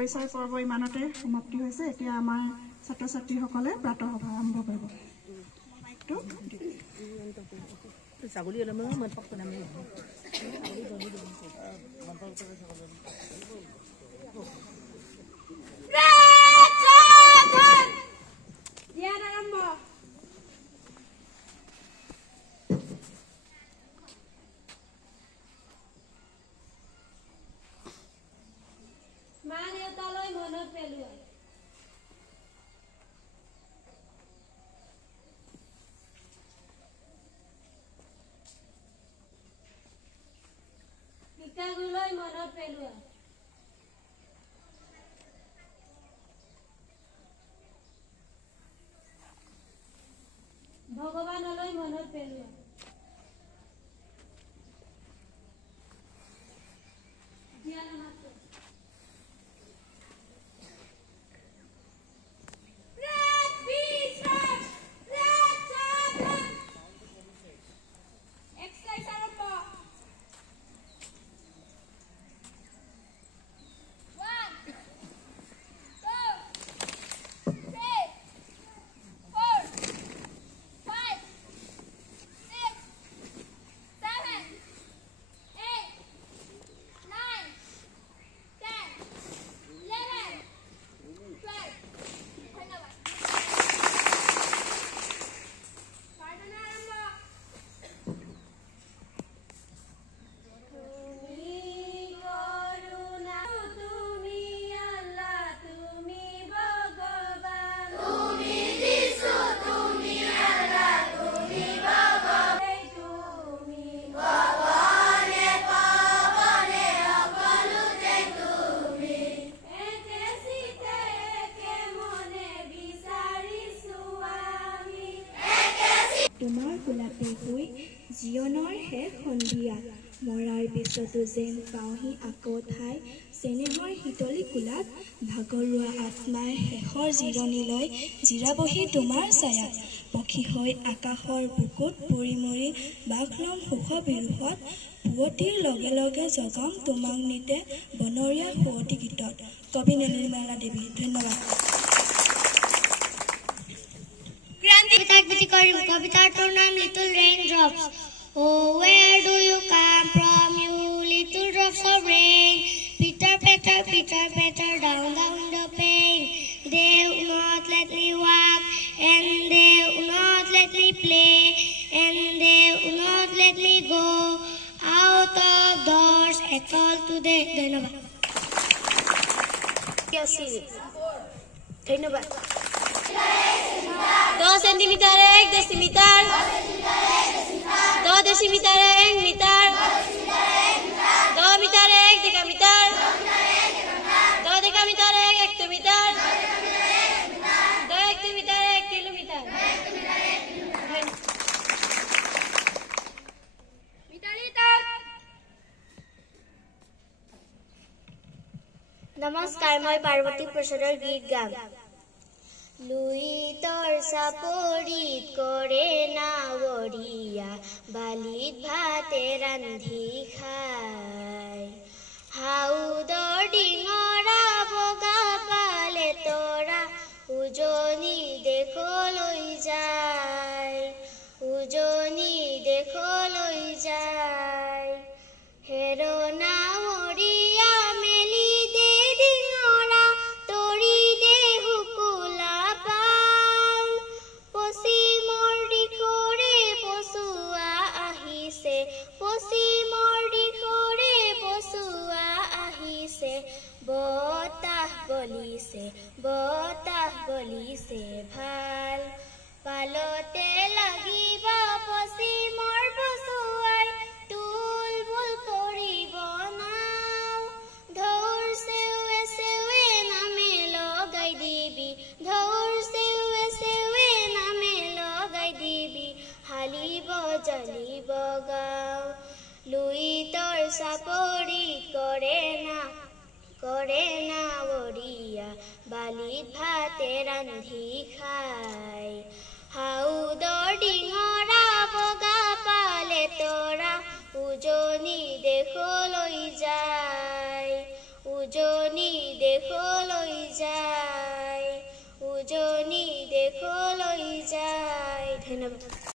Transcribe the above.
পৰিচয় পৰ্ব ইমানতে সমাপ্তি হৈছে। এতিয়া আমাৰ ছাত্ৰ ছাত্ৰীসকলে প্ৰাতঃসভা আৰম্ভ কৰিব। পিতাগুলৈ মনত পেলোৱা। ভগৱানলৈ মনত পেলোৱা। তোমাৰ কোলাতে শুই জীৱনৰ শেষ সন্ধিয়া মৰাৰ পিছতো যেন পাওঁহি আকৌ ঠাই চেনেহৰ শীতলী কোলাত ভাগৰুৱা আত্মাই শেষৰ জিৰণিলৈ জিৰাবহি তোমাৰ ছায়াত পক্ষী হৈ আকাশৰ বুকুত পৰি মৰি বাস ল'ম সুখ বিৰুষত পুৱতিৰ লগে লগে জগাম তোমাক নিতে বনৰীয়া শুৱতি গীতত। কবি নীলিমালা দেৱী। ধন্যবাদ। কবিতাটোৰ নাম little Raindrops. Oh, where do you come from, you little drops of rain? Pitter, patter, down the window pane. They will not let me walk, and they will not let me play, and they will not let me go out of doors at all today. ধন্যবাদ। 10 centimetre 1 decimetre 10 decimetre 1 metre 10 metre 1 decametre 10 decametre 1 hectometre 10 hectometre 1 kilometre. নমস্কাৰ, মই পাৰ্বতী প্ৰসাদৰ গীত গাম। লুইতৰ চাপৰিত কৰে নাৱৰীয়া বালিত ভাতে ৰান্ধি খায় হাউদৰ ডিঙৰা বগা পালে তৰা উজনি দেশলৈ যায় উজনি দেশলৈ যায় হেৰনা বতাহ বলিছে ভাল পালতে লাগিব পশ্চিমৰ পছুৱাই তুলবুল কৰিব নাও ধৌৰ চেৱে চেৱে নামে লগাই দিবি ধৌৰ চেৱে চেৱে নামে লগাই দিবি হালিব জালিব গাঁও লুইতৰ চাপৰিত কৰে নাৱৰীয়া বালিত ভাতে ৰান্ধি খায় হাউদৰ ডিঙৰা বগা পালে তৰা উজনি দেশলৈ যায় উজনি দেশলৈ যায়, উজনি দেশলৈ যায়। ধন্যবাদ।